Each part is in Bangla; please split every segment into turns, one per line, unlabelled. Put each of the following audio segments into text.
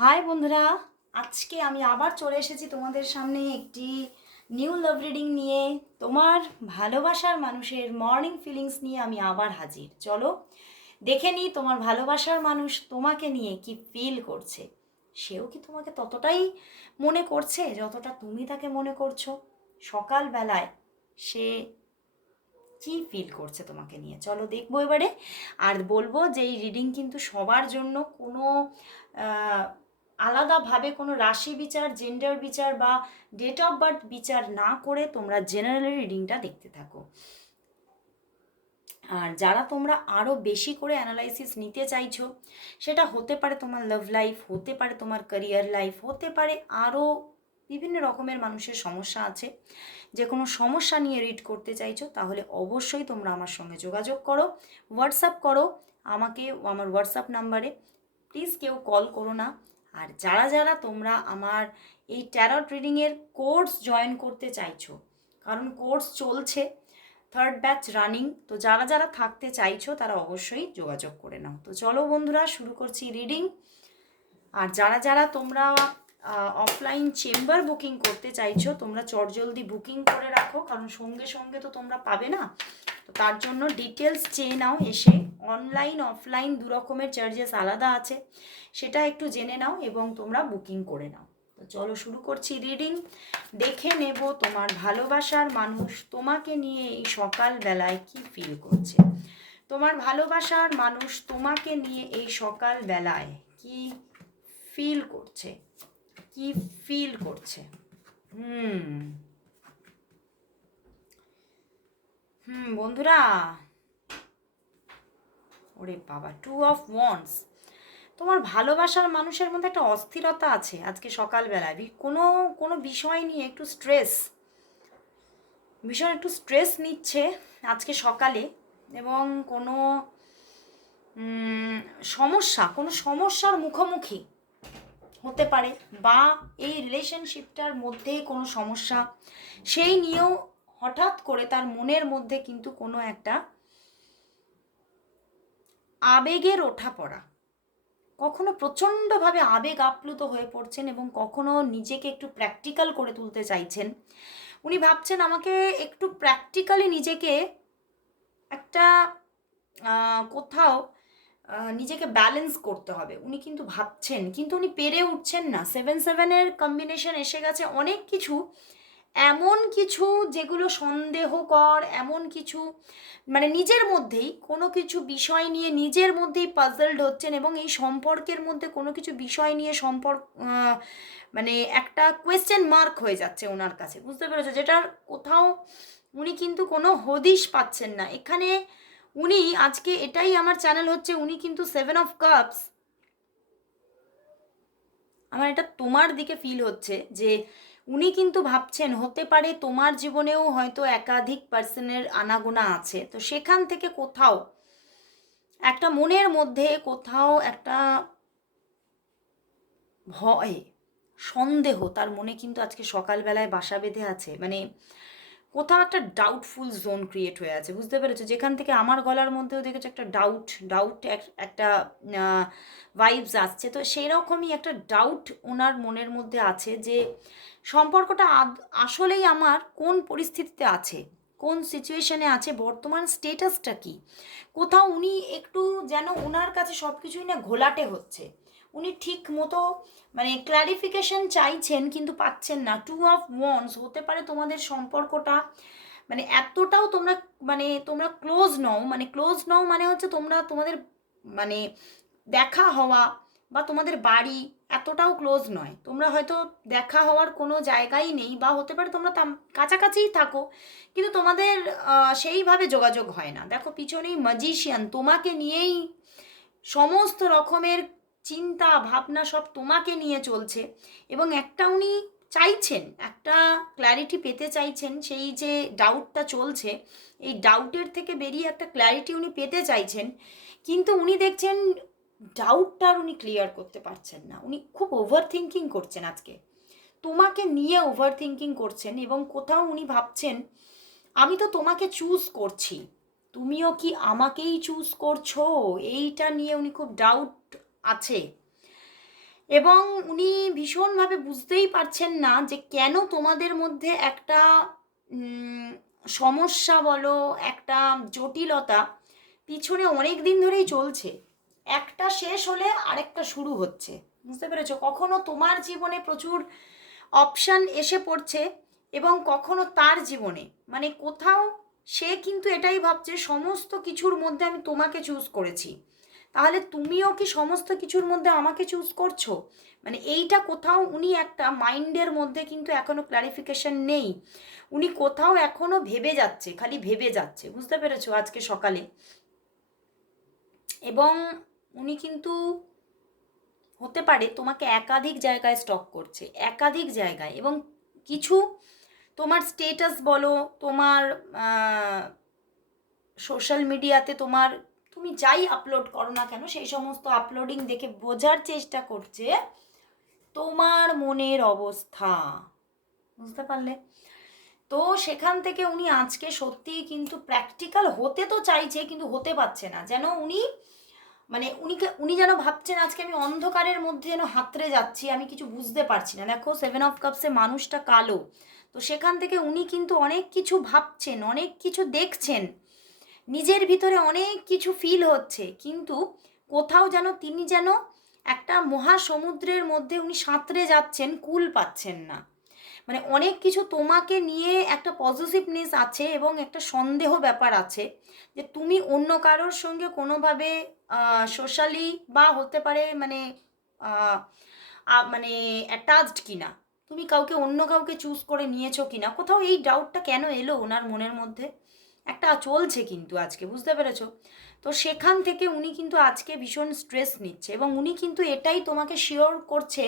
হাই বন্ধুরা, আজকে আমি আবার চলে এসেছি তোমাদের সামনে একটি নিউ লাভ রিডিং নিয়ে। তোমার ভালোবাসার মানুষের মর্নিং ফিলিংস নিয়ে আমি আবার হাজির। চলো দেখে নিই তোমার ভালোবাসার মানুষ তোমাকে নিয়ে কি ফিল করছে। সেও কি তোমাকে ততটাই মনে করছে যতটা তুমি তাকে মনে করছ? সকালবেলায় সে কি ফিল করছে তোমাকে নিয়ে? চলো দেখব এবারে। আর বলব যে এই রিডিং কিন্তু সবার জন্য কোনো আলাদাভাবে কোনো রাশি বিচার জেন্ডার বিচার বা ডেট অফ বার্থ বিচার না করে তোমরা জেনারেল রিডিংটা দেখতে থাকো। আর যারা তোমরা আরও বেশি করে অ্যানালাইসিস নিতে চাইছো, সেটা হতে পারে তোমার লাভ লাইফ হতে পারে তোমার ক্যারিয়ার লাইফ হতে পারে আরও বিভিন্ন রকমের মানুষের সমস্যা আছে। যে কোনো সমস্যা নিয়ে রিড করতে চাইছো, তাহলে অবশ্যই তোমরা আমার সঙ্গে যোগাযোগ করো হোয়াটসঅ্যাপ করো আমাকে, আমার হোয়াটসঅ্যাপ নাম্বারে প্লিজ কেউ কল করো না। আর যারা যারা তোমরা আমার এই ট্যারট রিডিংয়ের কোর্স জয়েন করতে চাইছো, কারণ কোর্স চলছে থার্ড ব্যাচ রানিং তো যারা যারা থাকতে চাইছো তারা অবশ্যই যোগাযোগ করে নাও। তো চলো বন্ধুরা, শুরু করছি রিডিং আর যারা যারা তোমরা অফলাইন চেম্বার বুকিং করতে চাইছো, তোমরা চটজলদি বুকিং করে রাখো, কারণ সঙ্গে সঙ্গে তো তোমরা পাবে না। তো তার জন্য ডিটেলস চেয়ে নাও এসে। অনলাইন অফলাইন দু রকমের চার্জেস আলাদা আছে। সেটা একটু জেনে নাও এবং তোমরা বুকিং করে নাও। তো চলো শুরু করছি রিডিং দেখে নেব তোমার ভালোবাসার মানুষ তোমাকে নিয়ে এই সকালবেলায় কি ফিল করছে। তোমার ভালোবাসার মানুষ তোমাকে নিয়ে এই সকালবেলায় কি ফিল করছে? কি ফিল করছে? হুম। হুম, বন্ধুরা। ওরে বাবা টু অফ ওয়ান্স তোমার ভালোবাসার মানুষের মধ্যে একটা অস্থিরতা আছে আজকে সকালবেলায়। কোনো কোনো বিষয় নিয়ে একটু স্ট্রেস ভীষণ একটু স্ট্রেস নিচ্ছে আজকে সকালে এবং কোনো সমস্যা, কোনো সমস্যার মুখোমুখি হতে পারে বা এই রিলেশনশিপটার মধ্যে কোনো সমস্যা। সেই নিয়েও হঠাৎ করে তার মনের মধ্যে কিন্তু কোনো একটা আবেগের ওঠা পড়া। কখনো প্রচণ্ডভাবে আবেগ আপ্লুত হয়ে পড়ছেন এবং কখনো নিজেকে একটু প্র্যাকটিক্যাল করে তুলতে চাইছেন। উনি ভাবছেন, আমাকে একটু প্র্যাকটিক্যালি নিজেকে একটা কোথাও নিজেকে ব্যালেন্স করতে হবে। উনি কিন্তু ভাবছেন, কিন্তু উনি পেরে উঠছেন না। সেভেন সেভেনের কম্বিনেশন এসে গেছে অনেক কিছু। এমন কিছু যেগুলো সন্দেহকর, এমন কিছু মানে নিজের মধ্যেই কোনো কিছু বিষয় নিয়ে নিজের মধ্যেই পাজলড হচ্ছেন এবং এই সম্পর্কের মধ্যে কোনো কিছু বিষয় নিয়ে সম্পর্ক মানে একটা কোয়েশ্চেন মার্ক হয়ে যাচ্ছে ওনার কাছে, বুঝতে পেরেছ? যেটার কোথাও উনি কিন্তু কোনো হদিশ পাচ্ছেন না। এখানে উনি, আজকে এটাই আমার চ্যানেল হচ্ছে, উনি কিন্তু সেভেন অফ কাপস আমার এটা তোমার দিকে ফিল হচ্ছে যে উনি কিন্তু ভাবছেন, হতে পারে তোমার জীবনেও হয়তো একাধিক পার্সনের আনাগোনা আছে। তো সেখান থেকে কোথাও, একটা মনের মধ্যে কোথাও একটা ভয়, সন্দেহ, তার মনে কিন্তু আজকে সকালবেলায় বাসা বেঁধে আছে। মানে কোথাও একটা ডাউটফুল জোন ক্রিয়েট হয়ে আছে, বুঝতে পেরেছ? যেখান থেকে আমার গলার মধ্যেও দেখেছ একটা ডাউট ডাউট একটা ভাইবস আসছে। তো সেই রকমই একটা ডাউট ওনার মনের মধ্যে আছে যে সম্পর্কটা আসলেই আমার কোন পরিস্থিতিতে আছে? কোন সিচুয়েশনে আছে? বর্তমান স্টেটাসটা কি? কোথাও উনি একটু যেন ওনার কাছে সব কিছুই না ঘোলাটে হচ্ছে। উনি ঠিক মতো মানে ক্ল্যারিফিকেশন চাইছেন কিন্তু পাচ্ছেন না। টু অফ ওয়ান্স হতে পারে তোমাদের সম্পর্কটা মানে এতটাও তোমরা মানে তোমরা ক্লোজ নও মানে ক্লোজ নও মানে হচ্ছে তোমরা তোমাদের মানে দেখা হওয়া বা তোমাদের বাড়ি এতটাও ক্লোজ নয়। তোমরা হয়তো দেখা হওয়ার কোনো জায়গাই নেই বা হতে পারে তোমরা তাম- কাছাকাছিই থাকো, কিন্তু তোমাদের সেইভাবে যোগাযোগ হয় না। দেখো পিছনেই ম্যাজিশিয়ান তোমাকে নিয়েই সমস্ত রকমের চিন্তা, ভাবনা সব তোমাকে নিয়ে চলছে। এবং একটা উনি চাইছেন, একটা ক্ল্যারিটি পেতে চাইছেন, সেই যে ডাউটটা চলছে, এই ডাউটের থেকে বেরিয়ে একটা ক্ল্যারিটি উনি পেতে চাইছেন। কিন্তু উনি দেখছেন ডাউটটার উনি ক্লিয়ার করতে পারছেন না। উনি খুব ওভার থিঙ্কিং করছেন আজকে। তোমাকে নিয়ে ওভার থিঙ্কিং করছেন এবং কোথাও উনি ভাবছেন, আমি তো তোমাকে চুজ করছি। তুমিও কি আমাকেই চুজ করছ? এইটা নিয়ে উনি খুব ডাউট আছে। এবং উনি ভীষণভাবে বুঝতেই পারছেন না যে কেন তোমাদের মধ্যে একটা সমস্যা বলো, একটা জটিলতা পিছনে অনেক দিন ধরেই চলছে। একটা শেষ হলে আরেকটা শুরু হচ্ছে। বুঝতে পেরেছ? কখনো তোমার জীবনে প্রচুর অপশান এসে পড়ছে এবং কখনো তার জীবনে। মানে কোথাও সে কিন্তু এটাই ভাবছে, সমস্ত কিছুর মধ্যে আমি তোমাকে চুজ করেছি। তাহলে তুমিও কি সমস্ত কিছুর মধ্যে আমাকে চুজ করছ? মানে এইটা কোথাও উনি একটা মাইন্ডের মধ্যে কিন্তু এখনও ক্লারিফিকেশন নেই। উনি কোথাও এখনও ভেবে যাচ্ছে, খালি ভেবে যাচ্ছে, বুঝতে পেরেছ আজকে সকালে? এবং উনি কিন্তু হতে পারে তোমাকে একাধিক জায়গায় স্টক করছে, একাধিক জায়গায় এবং কিছু তোমার স্টেটাস বলো, তোমার সোশ্যাল মিডিয়াতে তোমার তুমি যাই আপলোড করো না কেন, সেই সমস্ত আপলোডিং দেখে বোঝার চেষ্টা করছে তোমার মনের অবস্থা। বুঝতে পারলে? তো সেখান থেকে উনি আজকে সত্যিই কিন্তু প্র্যাকটিক্যাল হতে তো চাইছে, কিন্তু হতে পারছে না। যেন উনি মানে উনিকে, উনি যেন ভাবছেন আজকে আমি অন্ধকারের মধ্যে যেন হাতড়ে যাচ্ছি, আমি কিছু বুঝতে পারছি না। দেখো সেভেন অফ কাপসে মানুষটা কালো। তো সেখান থেকে উনি কিন্তু অনেক কিছু ভাবছেন, অনেক কিছু দেখছেন। নিজের ভিতরে অনেক কিছু ফিল হচ্ছে, কিন্তু কোথাও যেন তিনি যেন একটা মহাসমুদ্রের মধ্যে উনি সাঁতরে যাচ্ছেন, কুল পাচ্ছেন না। মানে অনেক কিছু তোমাকে নিয়ে একটা পজিটিভনেস আছে এবং একটা সন্দেহ ব্যাপার আছে যে তুমি অন্য কারোর সঙ্গে কোনোভাবে সোশ্যালি বা হতে পারে মানে মানে অ্যাটাচড কিনা, তুমি কাউকে অন্য কাউকে চুজ করে নিয়েছো কিনা, কোথাও এই ডাউটটা কেন এলো ওনার মনের মধ্যে? একটা চলছে কিন্তু আজকে, বুঝতে পেরেছ? তো সেখান থেকে উনি কিন্তু আজকে ভীষণ স্ট্রেস নিচ্ছে এবং উনি কিন্তু এটাই তোমাকে শিওর করছে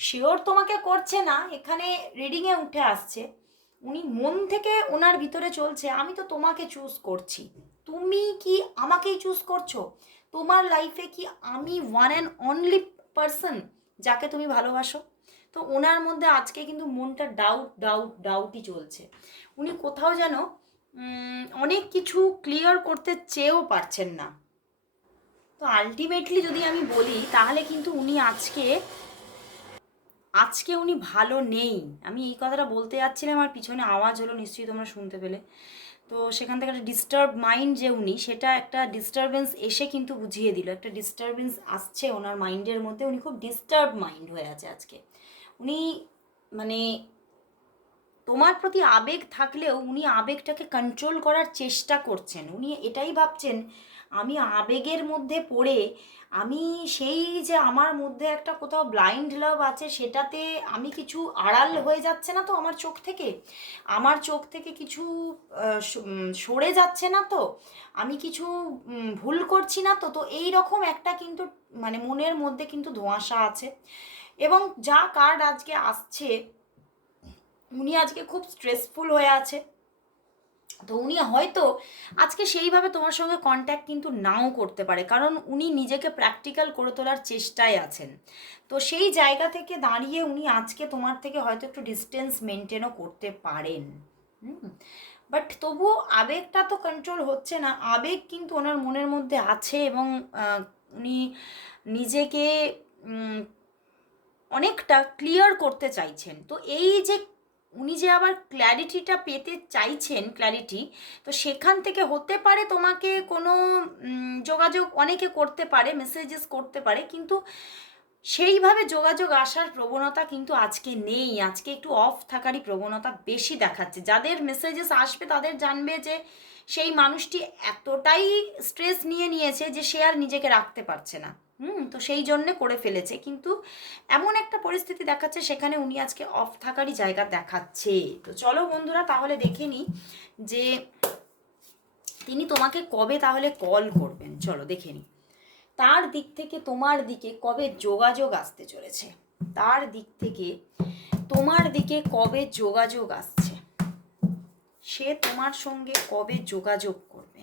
শিওর তোমাকে করছে না, এখানে রিডিংয়ে উঠে আসছে। উনি মন থেকে ওনার ভিতরে চলছে, আমি তো তোমাকে চুজ করছি। তুমি কি আমাকেই চুজ করছ? তোমার লাইফে কি আমি ওয়ান অ্যান্ড অনলি পার্সন যাকে তুমি ভালোবাসো? তো ওনার মধ্যে আজকে কিন্তু মনটা ডাউট ডাউট ডাউটই চলছে। উনি কোথাও যেন অনেক কিছু ক্লিয়ার করতে চেয়েও পারছেন না। তো আলটিমেটলি যদি আমি বলি, তাহলে কিন্তু উনি আজকে আজকে উনি ভালো নেই। আমি এই কথাটা বলতে যাচ্ছিলাম আমার পিছনে আওয়াজ হলো নিশ্চয়ই তোমরা শুনতে পেলে। তো সেখান থেকে একটা ডিস্টার্ব মাইন্ড যে উনি, সেটা একটা ডিস্টারবেন্স এসে কিন্তু বুঝিয়ে দিল। একটা ডিস্টারবেন্স আসছে ওনার মাইন্ডের মধ্যে। উনি খুব ডিস্টার্ব মাইন্ড হয়ে আছে আজকে। উনি মানে তোমার প্রতি আবেগ থাকলেও উনি আবেগটাকে কন্ট্রোল করার চেষ্টা করছেন। উনি এটাই ভাবছেন, আমি আবেগের মধ্যে পড়ে, আমি সেই যে আমার মধ্যে একটা কোথাও ব্লাইন্ড লাভ আছে, সেটাতে আমি কিছু আড়াল হয়ে যাচ্ছে না তো আমার চোখ থেকে? আমার চোখ থেকে কিছু সরে যাচ্ছে না তো? আমি কিছু ভুল করছি না তো? তো এই রকম একটা কিন্তু মানে মনের মধ্যে কিন্তু ধোঁয়াশা আছে। এবং যা কার্ড আজকে আসছে উনি আজকে খুব স্ট্রেসফুল হয়ে আছে। তো উনি হয়তো আজকে সেইভাবে তোমার সঙ্গে কন্ট্যাক্ট কিন্তু নাও করতে পারে, কারণ উনি নিজেকে প্র্যাকটিক্যাল করে তোলার চেষ্টায় আছেন। তো সেই জায়গা থেকে দাঁড়িয়ে উনি আজকে তোমার থেকে হয়তো একটু ডিস্টেন্স মেনটেনও করতে পারেন। বাট তবুও আবেগটা তো কন্ট্রোল হচ্ছে না। আবেগ কিন্তু ওনার মনের মধ্যে আছে এবং উনি নিজেকে অনেকটা ক্লিয়ার করতে চাইছেন। তো এই যে উনি যে আবার ক্ল্যারিটিটা পেতে চাইছেন ক্ল্যারিটি তো সেখান থেকে হতে পারে তোমাকে কোনো যোগাযোগ অনেকে করতে পারে মেসেজেস করতে পারে, কিন্তু সেইভাবে যোগাযোগ আসার প্রবণতা কিন্তু আজকে নেই। আজকে একটু অফ থাকারই প্রবণতা বেশি দেখাচ্ছে। যাদের মেসেজেস আসবে, তাদের জানবে যে সেই মানুষটি এতটাই স্ট্রেস নিয়ে নিয়েছে যে সে আর নিজেকে রাখতে পারছে না। হুম, তো সেই জন্যে করে ফেলেছে। কিন্তু এমন একটা পরিস্থিতি দেখাচ্ছে, সেখানে উনি আজকে অফ থাকারই জায়গা দেখাচ্ছে। তো চলো বন্ধুরা, তাহলে দেখে নিই যে তিনি তোমাকে কবে তাহলে কল করবেন। চলো দেখে নিই তার দিক থেকে তোমার দিকে কবে যোগাযোগ আসতে চলেছে? তার দিক থেকে তোমার দিকে কবে যোগাযোগ আসছে? সে তোমার সঙ্গে কবে যোগাযোগ করবে?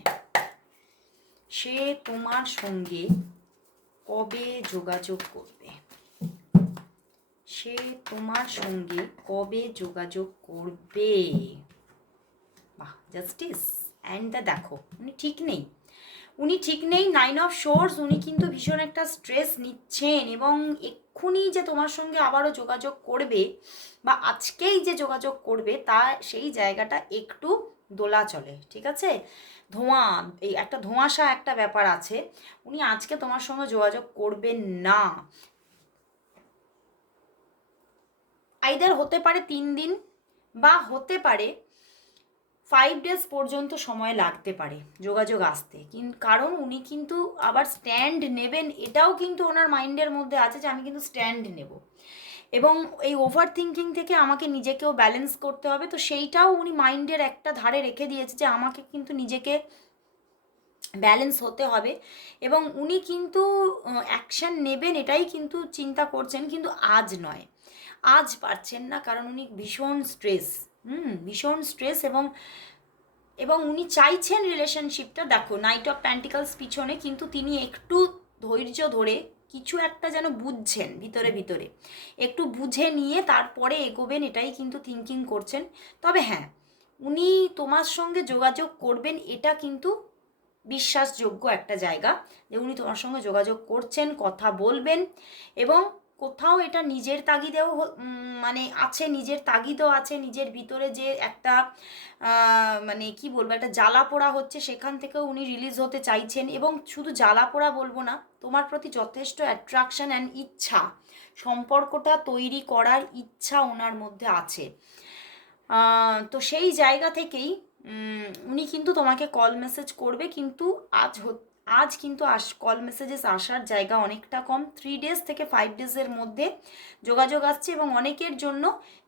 সে তোমার সঙ্গে কবে যোগাযোগ করবে? সে তোমার সঙ্গে কবে যোগাযোগ করবে? বাহ জাস্টিস অ্যান্ড দ্য দেখো, উনি ঠিক নেই। উনি ঠিক নেই নাইন অফ শোর্স উনি কিন্তু ভীষণ একটা স্ট্রেস নিচ্ছেন এবং এক্ষুনি যে তোমার সঙ্গে আবারও যোগাযোগ করবে বা আজকেই যে যোগাযোগ করবে, তা সেই জায়গাটা একটু দোলা চলে, ঠিক আছে? ধোঁয়া, এই একটা ধোঁয়াশা একটা ব্যাপার আছে। উনি আজকে তোমার সঙ্গে যোগাযোগ করবেন না। আইদার হতে পারে তিন দিন বা হতে পারে ফাইভ ডেজ পর্যন্ত সময় লাগতে পারে যোগাযোগ আসতে। কিন- কারণ উনি কিন্তু আবার স্ট্যান্ড নেবেন, এটাও কিন্তু ওনার মাইন্ডের মধ্যে আছে যে আমি কিন্তু স্ট্যান্ড নেব। এবং এই ওভার থিঙ্কিং থেকে আমাকে নিজেকেও ব্যালেন্স করতে হবে। তো সেইটাও উনি মাইন্ডের একটা ধারে রেখে দিয়েছে যে আমাকে কিন্তু নিজেকে ব্যালেন্স হতে হবে। এবং উনি কিন্তু অ্যাকশান নেবেন এটাই কিন্তু চিন্তা করছেন, কিন্তু আজ নয়। আজ পারছেন না, কারণ উনি ভীষণ স্ট্রেস হুম, ভীষণ স্ট্রেস এবং এবং উনি চাইছেন রিলেশনশিপটা দেখো নাইট অফ প্যান্টিকালস পিছনে কিন্তু তিনি একটু ধৈর্য ধরে কিছু একটা যেন বুঝছেন ভিতরে ভিতরে। একটু বুঝে নিয়ে তারপরে এগোবেন, এটাই কিন্তু থিঙ্কিং করছেন। তবে হ্যাঁ উনি তোমার সঙ্গে যোগাযোগ করবেন, এটা কিন্তু বিশ্বাসযোগ্য একটা জায়গা যে উনি তোমার সঙ্গে যোগাযোগ করছেন, কথা বলবেন এবং কোথাও এটা নিজের তাগিদেও মানে আছে, নিজের তাগিদও আছে, নিজের ভিতরে যে একটা মানে কি বলব, একটা জ্বালা পোড়া হচ্ছে, সেখান থেকেও উনি রিলিজ হতে চাইছেন। এবং শুধু জ্বালা পোড়া বলব না, তোমার প্রতি যথেষ্ট অ্যাট্রাকশন অ্যান্ড ইচ্ছা, সম্পর্কটা তৈরি করার ইচ্ছা ওনার মধ্যে আছে। তো সেই জায়গা থেকেই উনি কিন্তু তোমাকে কল মেসেজ করবে, কিন্তু আজ হত- আজ কিন্তু আস কল মেসেজেস আসার জায়গা অনেকটা কম। থ্রি ডেজ থেকে ফাইভ ডেজের মধ্যে যোগাযোগ আসছে এবং অনেকের জন্য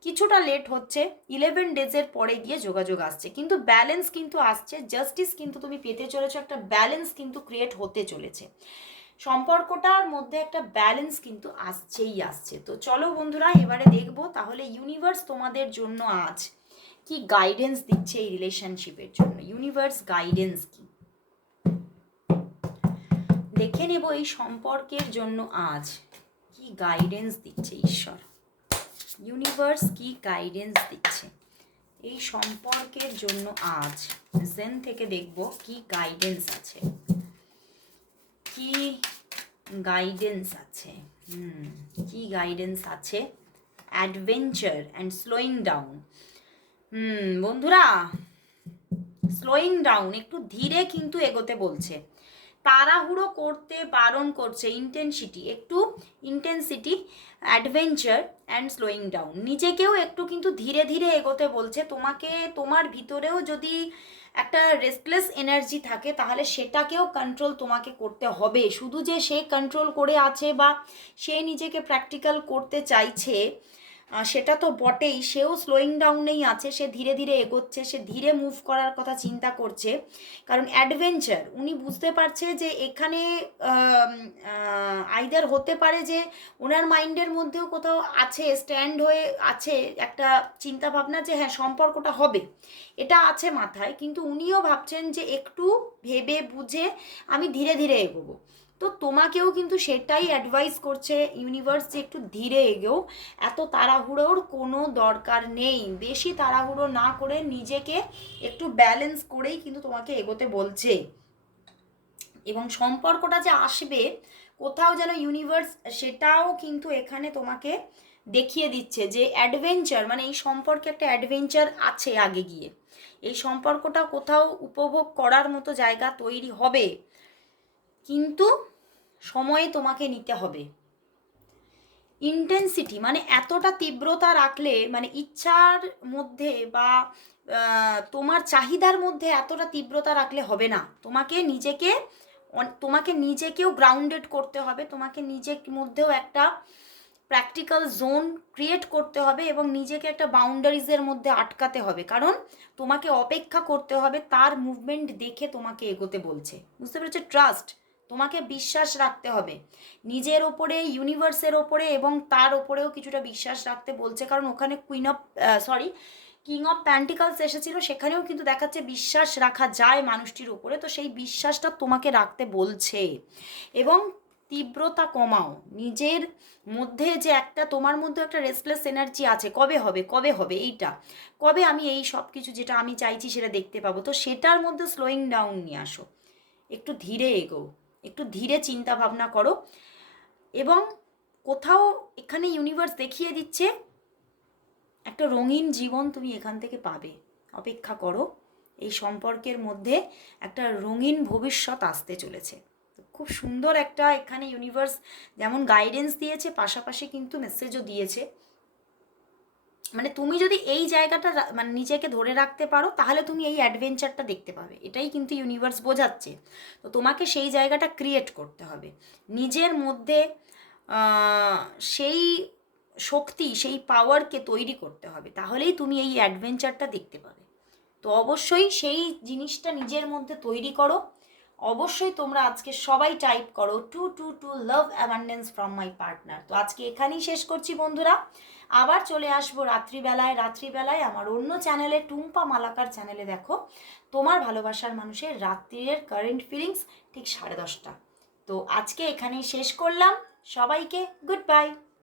কিছুটা লেট হচ্ছে। ইলেভেন ডেজের পরে গিয়ে যোগাযোগ আসছে। কিন্তু ব্যালেন্স কিন্তু আসছে। জাস্টিস কিন্তু তুমি পেতে চলেছো। একটা ব্যালেন্স কিন্তু ক্রিয়েট হতে চলেছে। সম্পর্কটার মধ্যে একটা ব্যালেন্স কিন্তু আসছেই আসছে। তো চলো বন্ধুরা, এবারে দেখব তাহলে ইউনিভার্স তোমাদের জন্য আজ কি গাইডেন্স দিচ্ছে এই রিলেশনশিপের জন্য। ইউনিভার্স গাইডেন্স কি? দেখে নেব এই সম্পর্কের জন্য আজ। কি গাইডেন্স দিচ্ছে ঈশ্বর? ইউনিভার্স কি গাইডেন্স দিচ্ছে? এই সম্পর্কের জন্য আজ জেন থেকে দেখব কি গাইডেন্স আছে। কি গাইডেন্স আছে? হুম, কি গাইডেন্স আছে? অ্যাডভেঞ্চার অ্যান্ড স্লোয়িং ডাউন হুম, বন্ধুরা স্লোয়িং ডাউন একটু ধীরে কিন্তু এগোতে বলছে। তাড়াহুড়ো করতে বারণ করছে ইন্টেনসিটি একটু intensity adventure and slowing down নিজেকেও একটু কিন্তু ধীরে ধীরে এগোতে বলছে। তোমাকে, তোমার ভিতরেও যদি একটা রেস্টলেস এনার্জি থাকে, তাহলে সেটাকেও কন্ট্রোল তোমাকে করতে হবে। শুধু যে সে কন্ট্রোল করে আছে বা সে নিজেকে প্র্যাকটিক্যাল করতে চাইছে সেটা তো বটেই। সেও স্লোয়িং ডাউনেই আছে, সে ধীরে ধীরে এগোচ্ছে, সে ধীরে মুভ করার কথা চিন্তা করছে। কারণ অ্যাডভেঞ্চার উনি বুঝতে পারছে যে এখানে আইদার হতে পারে যে ওনার মাইন্ডের মধ্যেও কোথাও আছে স্ট্যান্ড হয়ে আছে একটা চিন্তা ভাবনা যে হ্যাঁ সম্পর্কটা হবে। এটা আছে মাথায়, কিন্তু উনিও ভাবছেন যে একটু ভেবে বুঝে আমি ধীরে ধীরে এগোবো। তো তোমাকেও কিন্তু সেটাই অ্যাডভাইস করছে ইউনিভার্স যে একটু ধীরে এগোও। এত তাড়াহুড়োর কোনো দরকার নেই। বেশি তাড়াহুড়ো না করে নিজেকে একটু ব্যালেন্স করেই কিন্তু তোমাকে এগোতে বলছে। এবং সম্পর্কটা যে আসবে, কোথাও যেন ইউনিভার্স সেটাও কিন্তু এখানে তোমাকে দেখিয়ে দিচ্ছে যে অ্যাডভেঞ্চার মানে এই সম্পর্কে একটা অ্যাডভেঞ্চার আছে আগে গিয়ে। এই সম্পর্কটা কোথাও উপভোগ করার মতো জায়গা তৈরি হবে। কিন্তু সময়ে তোমাকে নিতে হবে। ইন্টেন্সিটি মানে এতটা তীব্রতা রাখলে মানে ইচ্ছার মধ্যে বা তোমার চাহিদার মধ্যে এতটা তীব্রতা রাখলে হবে না। তোমাকে নিজেকে তোমাকে নিজেকেও গ্রাউন্ডেড করতে হবে। তোমাকে নিজের মধ্যেও একটা প্র্যাকটিক্যাল জোন ক্রিয়েট করতে হবে এবং নিজেকে একটা বাউন্ডারিজের মধ্যে আটকাতে হবে। কারণ তোমাকে অপেক্ষা করতে হবে, তার মুভমেন্ট দেখে তোমাকে এগোতে বলছে। বুঝতে পেরেছ? ট্রাস্ট তোমাকে বিশ্বাস রাখতে হবে। নিজের ওপরে ইউনিভার্সের ওপরে এবং তার ওপরেও কিছুটা বিশ্বাস রাখতে বলছে। কারণ ওখানে queen of sorry king of pentacles এসেছিল, সেখানেও কিন্তু দেখাচ্ছে বিশ্বাস রাখা যায় মানুষটির ওপরে। তো সেই বিশ্বাসটা তোমাকে রাখতে বলছে। এবং তীব্রতা কমাও। নিজের মধ্যে যে একটা, তোমার মধ্যে একটা রেস্টলেস এনার্জি আছে। কবে হবে? কবে হবে? এইটা। কবে আমি এই সব কিছু যেটা আমি চাইছি সেটা দেখতে পাবো? তো সেটার মধ্যে স্লোয়িং ডাউন নিয়ে আসো। একটু ধীরে এগো একটু ধীরে চিন্তা ভাবনা করো। এবং কোথাও এখানে ইউনিভার্স দেখিয়ে দিচ্ছে, একটা রঙিন জীবন তুমি এখান থেকে পাবে। অপেক্ষা করো, এই সম্পর্কের মধ্যে একটা রঙিন ভবিষ্যৎ আসতে চলেছে। খুব সুন্দর একটা এখানে ইউনিভার্স যেমন গাইডেন্স দিয়েছে, পাশাপাশি কিন্তু মেসেজও দিয়েছে। মানে তুমি যদি এই জায়গাটা মানে নিজেকে ধরে রাখতে পারো, তাহলে তুমি এই অ্যাডভেঞ্চারটা দেখতে পাবে। এটাই কিন্তু ইউনিভার্স বোঝাচ্ছে। তো তোমাকে সেই জায়গাটা ক্রিয়েট করতে হবে। নিজের মধ্যে সেই শক্তি, সেই পাওয়ারকে তৈরি করতে হবে। তাহলেই তুমি এই অ্যাডভেঞ্চারটা দেখতে পাবে। তো অবশ্যই সেই জিনিসটা নিজের মধ্যে তৈরি করো। অবশ্যই তোমরা আজকে সবাই টাইপ করো, two two two love abundance from my partner তো আজকে এখানেই শেষ করছি বন্ধুরা। আবার চলে আসব রাত্রিবেলায়। রাত্রিবেলায় আমার অন্য চ্যানেলে টুম্পা মালাকার চ্যানেলে দেখো। তোমার ভালোবাসার মানুষের রাত্রির কারেন্ট ফিলিংস ঠিক সাড়ে দশটা। তো আজকে এখানেই শেষ করলাম। সবাইকে গুড বাই